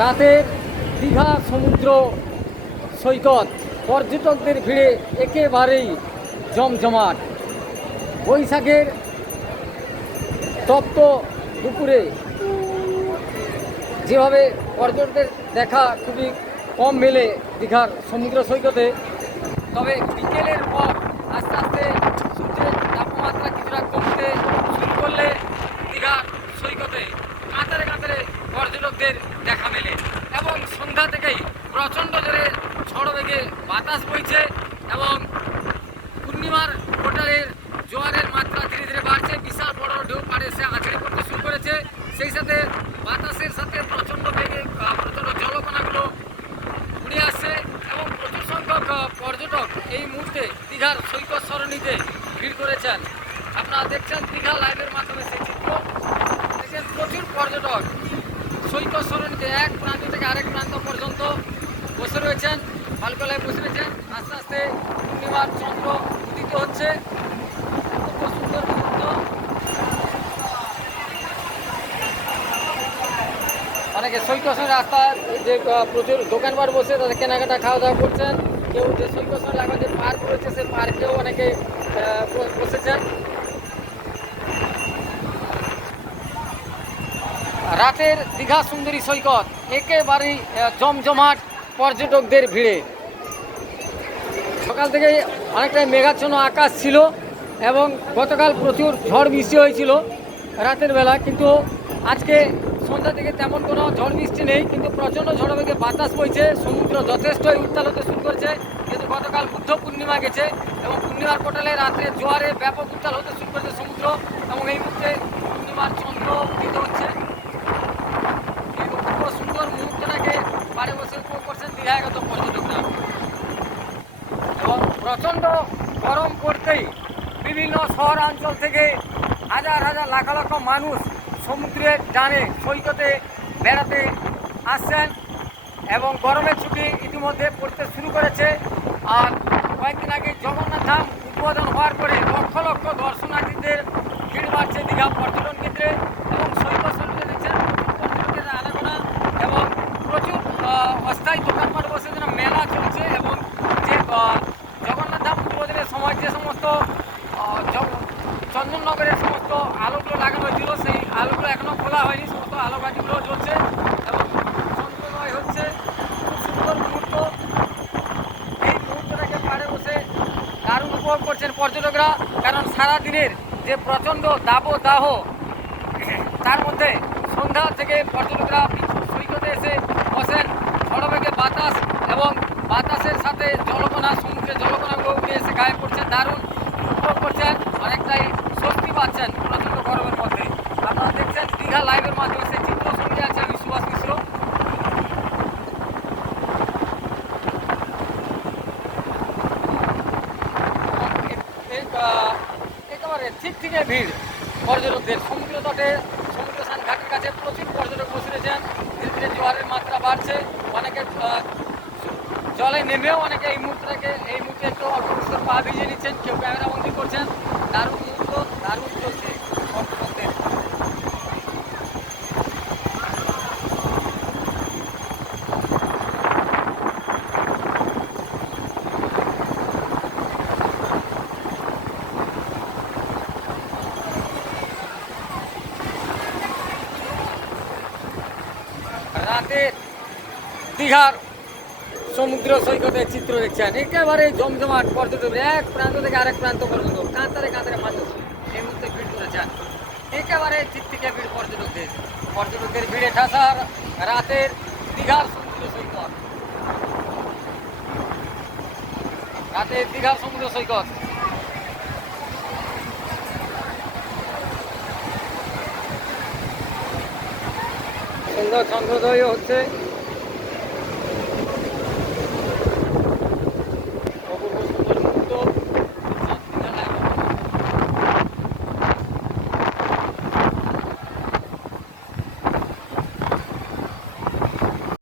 রাতের দীঘা সমুদ্র সৈকত, পর্যটকদের ভিড়ে একেবারেই জমজমাট। বৈশাখের তপ্ত দুপুরে যেভাবে পর্যটকদের দেখা খুবই কম মেলে দীঘার সমুদ্র সৈকতে, তবে বিকেলের পর আস্তে আস্তে সূর্যের তাপমাত্রা কিছুটা কমতে শুরু করলে দীঘার সৈকতে কাতারে কাতারে পর্যটকদের দেখা মেলে এবং সন্ধ্যা থেকেই প্রচণ্ড জোরে ঝড় বেগে বাতাস বইছে এবং পূর্ণিমার হোটেলের জোয়ারের মাত্রা ধীরে ধীরে বাড়ছে বিশাল বড় ঢেউ পাড়ে এসে আছড়ে পড়তে শুরু করেছে সেই সাথে বাতাসের সাথে প্রচণ্ড বেগে আহ, প্রচণ্ড জলকণাগুলো উড়ে আসছে এবং প্রচুর সংখ্যক আহ, পর্যটক এই মুহূর্তে দীঘার সৈকত সরণিতে ভিড় করেছেন। আপনারা দেখছেন দীঘা লাইভের মাধ্যমে সেই চিত্র। দেখছেন প্রচুর পর্যটক। সৈকত সরণিতে এক প্রান্ত থেকে আরেক প্রান্ত পর্যন্ত বসে রয়েছেন, বালকলায় বসে রয়েছেন। আস্তে আস্তে পূর্ণিমার চন্দ্র উদিত হচ্ছে। সুন্দর মুহূর্ত। অনেকে সৈকত রাস্তার যে প্রচুর দোকানপাট বসে তাদের কেনাকাটা খাওয়া দাওয়া করছেন। কেউ যে সৈকত এখন যে পার্ক রয়েছে সেই পার্কেও অনেকে বসেছেন। রাতের দীঘা সুন্দরী সৈকত, একেবারেই জমজমাট পর্যটকদের ভিড়ে। সকাল থেকে অনেকটাই মেঘাচ্ছন্ন আকাশ ছিল এবং গতকাল প্রচুর ঝড় বৃষ্টি হয়েছিল রাতের বেলা, কিন্তু আজকে সন্ধ্যা থেকে তেমন কোনো ঝড় বৃষ্টি নেই, কিন্তু প্রচণ্ড ঝড় বেগে বাতাস বইছে, সমুদ্র যথেষ্টই উত্তাল হতে শুরু করেছে কিন্তু গতকাল বুদ্ধ পূর্ণিমা গেছে এবং পূর্ণিমার কোটালে রাত্রে জোয়ারে ব্যাপক উত্তাল হতে শুরু করেছে সমুদ্র এবং এই মুহূর্তে পূর্ণিমার চন্দ্র উদিত হচ্ছে। সুন্দর মুহূর্তটাকে বাড়ি বসে উপভোগ করছেন দীঘাগত পর্যটকরা এবং প্রচণ্ড গরম পড়তেই বিভিন্ন শহরাঞ্চল থেকে হাজার হাজার লাখ লাখ মানুষ সমুদ্রের ডানে সৈকতে বেড়াতে আসছেন এবং গরমের ছুটি ইতিমধ্যে পড়তে শুরু করেছে। আর কয়েকদিন আগে জগন্নাথ ধাম উদ্বোধন হওয়ার পরে লক্ষ লক্ষ দর্শনার্থীদের ভিড় বাড়ছে দীঘা পর্যটন কেন্দ্রে এবং সৈকত সৈকতে দেখছেন প্রচুর পর্যটকের আনাগোনা এবং প্রচুর আহ, অস্থায়ী দোকানপাট বসে যেন মেলা চলছে এবং যে আহ, জগন্নাথ ধাম উদ্বোধনের সময় যে সমস্ত আহ, জগ- চন্দননগরের সমস্ত আলোগুলো লাগানো হয়েছিল সেই আলোগুলো এখনও খোলা হয়নি সমস্ত আলোবাতিগুলো জ্বলছে এবং চন্দ্রময় হচ্ছে খুব সুন্দর মুহূর্ত এই মুহূর্তটাকে পাড়ে বসে দারুণ উপভোগ করছেন পর্যটকরা, কারণ সারা দিনের যে প্রচণ্ড দাবদাহ, তার মধ্যে সন্ধ্যা থেকে পর্যটকরা সৈকতে এসে বসেন। ঝড়বেগে বাতাস এবং বাতাসের সাথে জলকণা, সমুদ্রে জলকণাগুলো উড়ে এসে গায়ে পড়ছে দারুণ উপভোগ করছেন, অনেকটাই স্বস্তি পাচ্ছেন প্রচণ্ড গরমের মধ্যে আপনারা দেখছেন দীঘা লাইভের মাধ্যমে সেই চিত্র সঙ্গে আছে আমি সুভাষ মিশ্র এই, আহ, ঠিক থেকে ভিড়। পর্যটকদের সমুদ্র তটে, সমুদ্র স্নান ঘাটের কাছে প্রচুর পর্যটক বসে রয়েছেন ধীরে ধীরে জোয়ারের মাত্রা বাড়ছে। অনেকে জলে নেমেও অনেকে এই মুহূর্তটাকে, এই মুহূর্তে একটু অল্প পা ভিজিয়ে নিচ্ছেন। কেউ ক্যামেরা বন্দি করছেন দারুণ মুহূর্ত দারুণ চলছে পর্যটকদের রাতের দীঘার সমুদ্র সৈকতের চিত্র দেখছেন একেবারে জমজমাট পর্যটক, এক প্রান্ত থেকে আরেক প্রান্ত পর্যন্ত, কাঁতারে কাঁতারে মানুষ এই মুহূর্তে ভিড় করেছেন একেবারে থেকে ভিড় পর্যটকদের। পর্যটকদের ভিড়ে ঠাসার রাতের দীঘার সমুদ্র সৈকত। রাতের দীঘার সমুদ্র সৈকত। সুন্দর ছন্দোদয় হচ্ছে।